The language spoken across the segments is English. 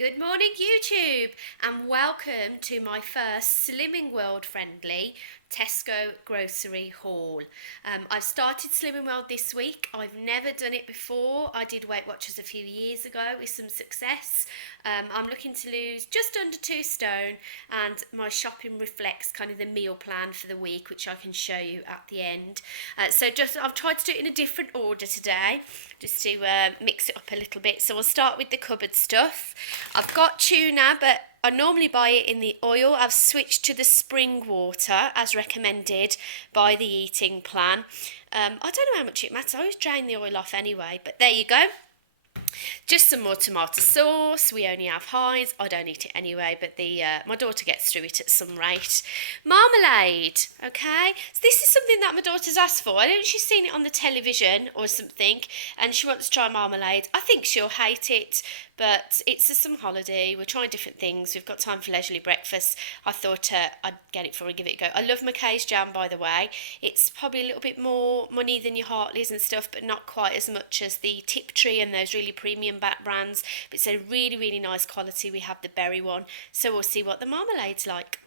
Good morning, YouTube, and welcome to my first Slimming World friendly Tesco grocery haul. I've started Slimming World this week. I've never done it before. I did Weight Watchers a few years ago with some success. I'm looking to lose just under 2 stone, and my shopping reflects kind of the meal plan for the week, which I can show you at the end. I've tried to do it in a different order today, just to mix it up a little bit. So I'll start with the cupboard stuff. I've got tuna, but I normally buy it in the oil. I've switched to the spring water as recommended by the eating plan. I don't know how much it matters. I always drain the oil off anyway, but there you go. Just some more tomato sauce. We only have Heinz. I don't eat it anyway, but my daughter gets through it at some rate. Marmalade, okay? So this is something that my daughter's asked for. I don't know if she's seen it on the television or something, and she wants to try marmalade. I think she'll hate it, but it's a summer holiday. We're trying different things. We've got time for leisurely breakfast. I thought I'd get it for her and give it a go. I love McKay's jam, by the way. It's probably a little bit more money than your Hartleys and stuff, but not quite as much as the Tiptree and those really premium back brands. But it's a really, really nice quality. We have the berry one, so we'll see what the marmalade's like.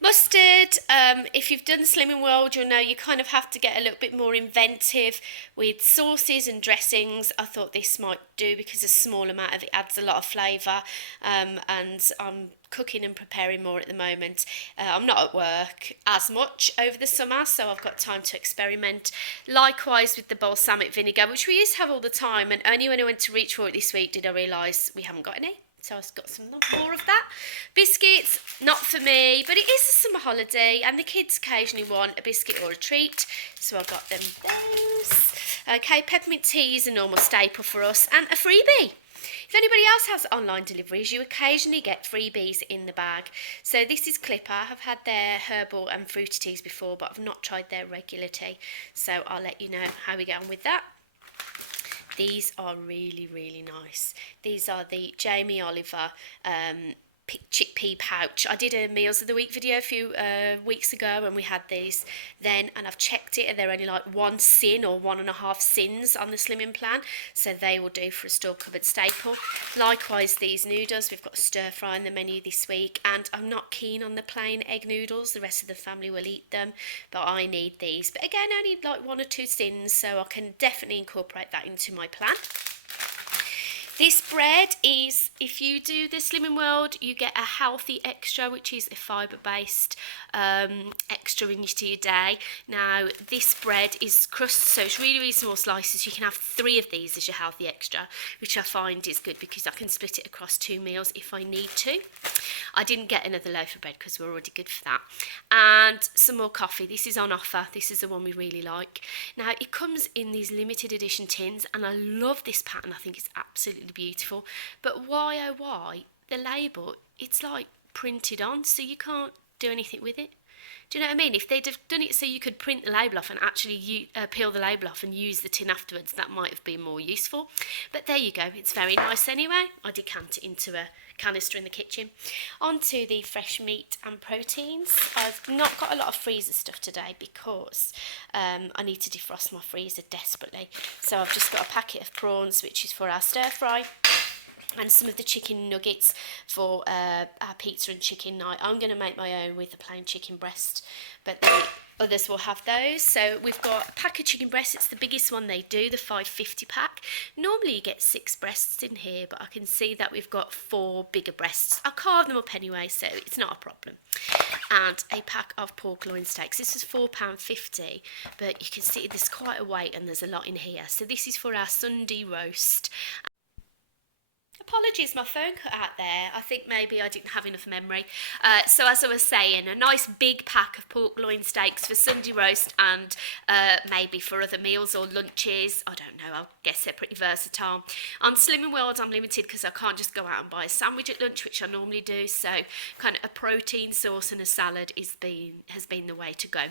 Mustard, if you've done Slimming World, you'll know you kind of have to get a little bit more inventive with sauces and dressings. I thought this might do because a small amount of it adds a lot of flavour, and I'm cooking and preparing more at the moment. I'm not at work as much over the summer, so I've got time to experiment. Likewise with the balsamic vinegar, which we used to have all the time, and only when I went to reach for it this week did I realise we haven't got any. So I've got some more of that. Biscuits, not for me, but it is a summer holiday and the kids occasionally want a biscuit or a treat. So I got them those. Okay, peppermint tea is a normal staple for us and a freebie. If anybody else has online deliveries, you occasionally get freebies in the bag. So this is Clipper. I've had their herbal and fruity teas before, but I've not tried their regular tea. So I'll let you know how we get on with that. These are really, really nice. These are the Jamie Oliver chickpea pouch. I did a meals of the week video a few weeks ago and we had these then, and I've checked it and they're only like 1 sin or 1.5 sins on the slimming plan, so they will do for a store cupboard staple. Likewise these noodles, we've got a stir fry in the menu this week, and I'm not keen on the plain egg noodles. The rest of the family will eat them, but I need these. But again, only like 1 or 2 sins, so I can definitely incorporate that into my plan. This bread is, if you do the Slimming World, you get a healthy extra, which is a fibre-based extra into your day. Now, this bread is crust, so it's really, really small slices. You can have 3 of these as your healthy extra, which I find is good because I can split it across 2 meals if I need to. I didn't get another loaf of bread because we're already good for that. And some more coffee. This is on offer. This is the one we really like. Now, it comes in these limited edition tins, and I love this pattern. I think it's absolutely beautiful, but why oh why the label, it's like printed on, so you can't do anything with it. Do you know what I mean? If they'd have done it so you could print the label off and actually peel the label off and use the tin afterwards, that might have been more useful. But there you go, it's very nice anyway. I decant it into a canister in the kitchen. On to the fresh meat and proteins. I've not got a lot of freezer stuff today because I need to defrost my freezer desperately. So I've just got a packet of prawns, which is for our stir fry, and some of the chicken nuggets for our pizza and chicken night. I'm going to make my own with the plain chicken breast, but the others will have those. So we've got a pack of chicken breasts. It's the biggest one they do, the 550 pack. Normally you get 6 breasts in here, but I can see that we've got 4 bigger breasts. I'll carve them up anyway, so it's not a problem. And a pack of pork loin steaks. This is £4.50, but you can see there's quite a weight and there's a lot in here. So this is for our Sunday roast. Apologies, my phone cut out there. I think maybe I didn't have enough memory. So as I was saying, a nice big pack of pork loin steaks for Sunday roast and maybe for other meals or lunches. I don't know, I guess they're pretty versatile. On Slimming World, I'm limited because I can't just go out and buy a sandwich at lunch, which I normally do. So kind of a protein sauce and a salad has been the way to go.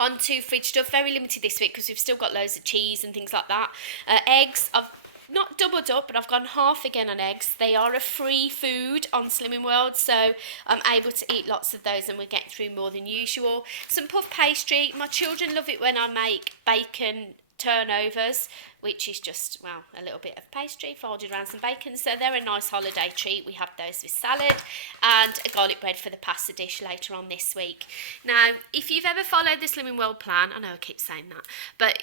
On to fridge stuff, very limited this week because we've still got loads of cheese and things like that. Eggs, I've not doubled up, but I've gone half again on eggs. They are a free food on Slimming World, so I'm able to eat lots of those and we're getting through more than usual. Some puff pastry. My children love it when I make bacon turnovers which is just, well, a little bit of pastry folded around some bacon. So they're a nice holiday treat. We have those with salad, and a garlic bread for the pasta dish later on this week. Now, if you've ever followed the Slimming World plan, I know I keep saying that, but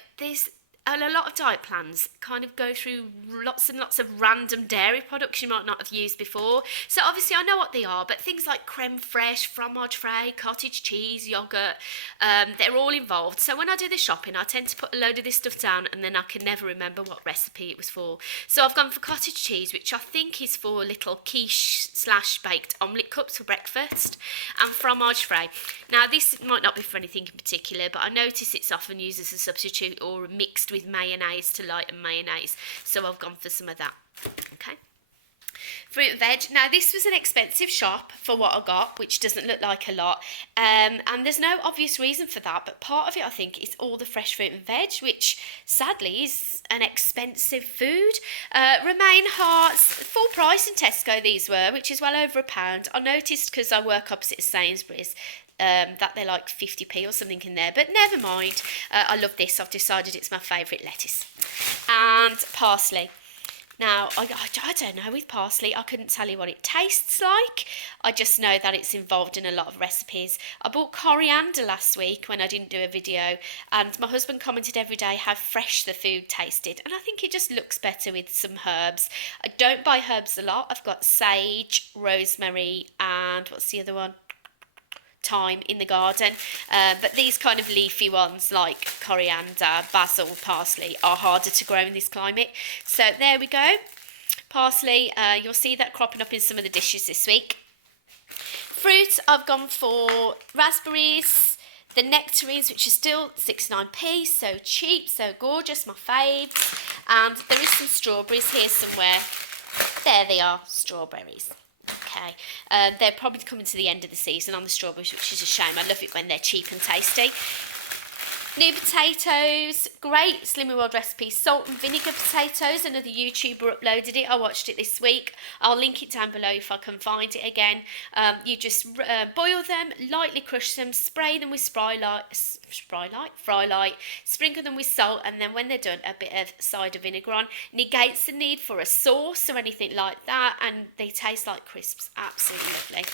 and a lot of diet plans kind of go through lots and lots of random dairy products you might not have used before. So obviously I know what they are, but things like creme fraiche, fromage frais, cottage cheese, yoghurt, they're all involved. So when I do the shopping, I tend to put a load of this stuff down and then I can never remember what recipe it was for. So I've gone for cottage cheese, which I think is for little quiche/baked omelette cups for breakfast, and fromage frais. Now this might not be for anything in particular, but I notice it's often used as a substitute or mixed with mayonnaise to lighten mayonnaise, so I've gone for some of that. Okay. Fruit and veg. Now this was an expensive shop for what I got, which doesn't look like a lot, and there's no obvious reason for that, but part of it I think is all the fresh fruit and veg, which sadly is an expensive food. Romaine hearts, full price in Tesco these were, which is well over £1. I noticed because I work opposite Sainsbury's that they're like 50p or something in there, but never mind. I love this. I've decided it's my favourite lettuce. And parsley. Now, I don't know with parsley. I couldn't tell you what it tastes like. I just know that it's involved in a lot of recipes. I bought coriander last week when I didn't do a video, and my husband commented every day how fresh the food tasted, and I think it just looks better with some herbs. I don't buy herbs a lot. I've got sage, rosemary, and what's the other one? Thyme in the garden, but these kind of leafy ones like coriander, basil, parsley are harder to grow in this climate. So there we go. Parsley, you'll see that cropping up in some of the dishes this week. Fruit, I've gone for raspberries, the nectarines, which are still 69p, so cheap, so gorgeous, my faves. And there is some strawberries here somewhere. There they are, strawberries. Okay, they're probably coming to the end of the season on the strawberries, which is a shame. I love it when they're cheap and tasty. New potatoes, great Slimming World recipe, salt and vinegar potatoes. Another YouTuber uploaded it. I watched it this week. I'll link it down below if I can find it again. You just boil them, lightly crush them, spray them with fry light, sprinkle them with salt, and then when they're done, a bit of cider vinegar on. Negates the need for a sauce or anything like that, and they taste like crisps. Absolutely lovely.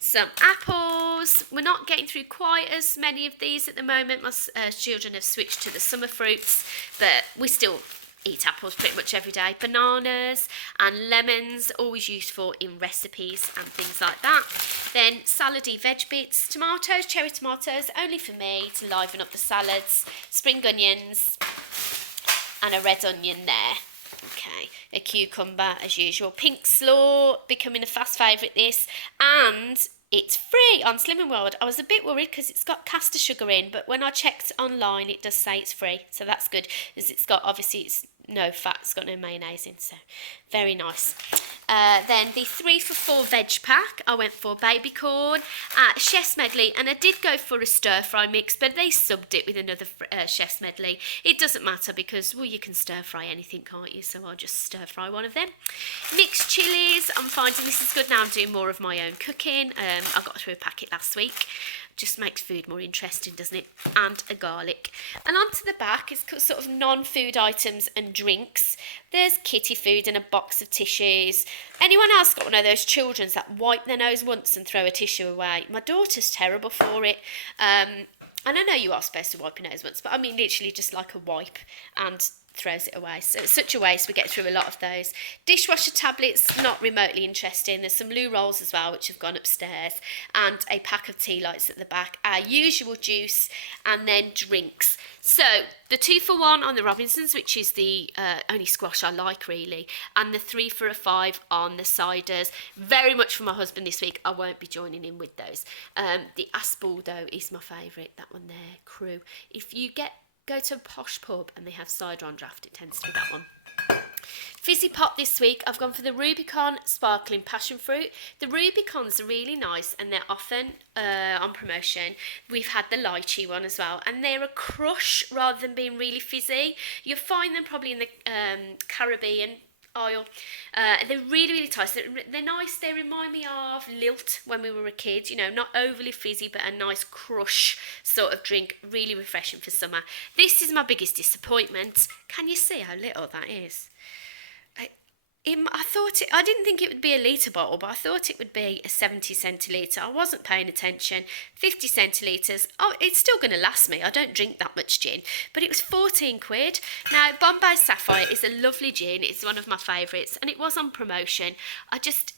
Some apples. We're not getting through quite as many of these at the moment. My children have switched to the summer fruits, but we still eat apples pretty much every day. Bananas and lemons, always useful in recipes and things like that. Then salady veg bits, tomatoes, cherry tomatoes, only for me to liven up the salads. Spring onions and a red onion there. Okay, a cucumber as usual. Pink slaw, becoming a fast favourite this, and it's free on Slimming World. I was a bit worried because it's got caster sugar in, but when I checked online it does say it's free, so that's good, because it's got, obviously it's no fat, it's got no mayonnaise in, so very nice. Then the 3 for 4 veg pack, I went for baby corn, chef's medley, and I did go for a stir fry mix, but they subbed it with another chef's medley. It doesn't matter because, well, you can stir fry anything, can't you? So I'll just stir fry one of them. Mixed chilies, I'm finding this is good now. I'm doing more of my own cooking. I got through a packet last week. Just makes food more interesting, doesn't it? And a garlic. And onto the back is sort of non-food items and drinks. There's kitty food and a box of tissues. Anyone else got one of those children's that wipe their nose once and throw a tissue away? My daughter's terrible for it. And I know you are supposed to wipe your nose once, but I mean literally just like a wipe and throws it away. So it's such a waste. We get through a lot of those. Dishwasher tablets, not remotely interesting. There's some loo rolls as well, which have gone upstairs, and a pack of tea lights at the back. Our usual juice, and then drinks. So the 2 for 1 on the Robinsons, which is the only squash I like really, and the 3 for a 5 on the ciders. Very much for my husband this week. I won't be joining in with those. The Aspal though is my favourite. That one there, Crew. If you go to a posh pub and they have cider on draft, it tends to be that one. Fizzy pop this week, I've gone for the Rubicon Sparkling Passion Fruit. The Rubicons are really nice and they're often on promotion. We've had the lychee one as well, and they're a crush rather than being really fizzy. You'll find them probably in the Caribbean Oil. They're really, really nice. They're nice. They remind me of Lilt when we were a kid. You know, not overly fizzy, but a nice crush sort of drink. Really refreshing for summer. This is my biggest disappointment. Can you see how little that is? I thought I didn't think it would be a litre bottle, but I thought it would be a 70 centilitre. I wasn't paying attention. 50 centilitres. Oh, it's still going to last me. I don't drink that much gin, but it was 14 quid. Now, Bombay Sapphire is a lovely gin. It's one of my favourites, and it was on promotion.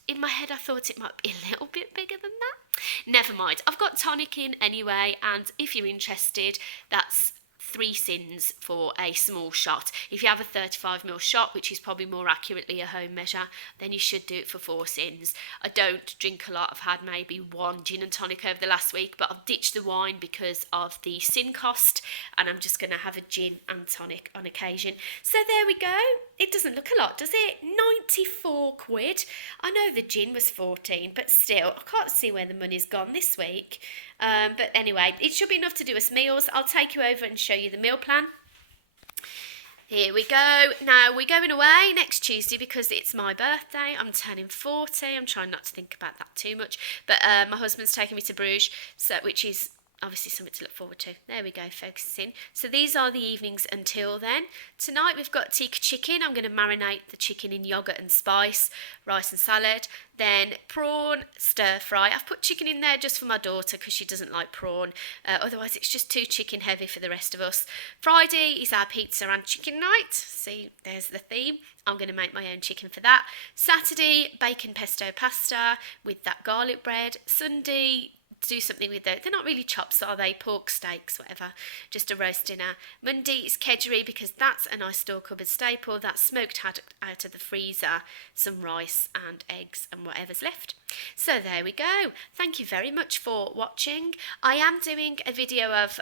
In my head, I thought it might be a little bit bigger than that. Never mind. I've got tonic in anyway, and if you're interested, that's 3 sins for a small shot. If you have a 35ml shot, which is probably more accurately a home measure, then you should do it for 4 sins. I don't drink a lot. I've had maybe one gin and tonic over the last week, but I've ditched the wine because of the sin cost, and I'm just going to have a gin and tonic on occasion. So there we go. It doesn't look a lot, does it? 94 quid. I know the gin was 14, but still, I can't see where the money's gone this week. But anyway, it should be enough to do us meals. I'll take you over and show you the meal plan. Here we go. Now, we're going away next Tuesday because it's my birthday. I'm turning 40. I'm trying not to think about that too much. But my husband's taking me to Bruges, which is obviously something to look forward to. There we go, focusing. So these are the evenings until then. Tonight we've got tikka chicken. I'm going to marinate the chicken in yogurt and spice, rice and salad. Then prawn stir fry. I've put chicken in there just for my daughter because she doesn't like prawn. Otherwise it's just too chicken heavy for the rest of us. Friday is our pizza and chicken night. See, there's the theme. I'm going to make my own chicken for that. Saturday, bacon pesto pasta with that garlic bread. Sunday, do something with they're not really chops, are they? Pork steaks, whatever, just a roast dinner. Monday is kedgeree because that's a nice store cupboard staple. That's smoked out of the freezer, some rice and eggs and whatever's left. So there we go. Thank you very much for watching. I am doing a video of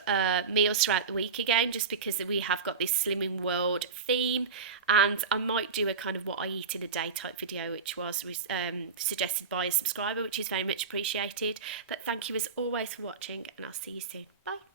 meals throughout the week again, just because we have got this Slimming World theme, and I might do a kind of what I eat in a day type video, which was suggested by a subscriber, which is very much appreciated. But thank you as always for watching, and I'll see you soon. Bye.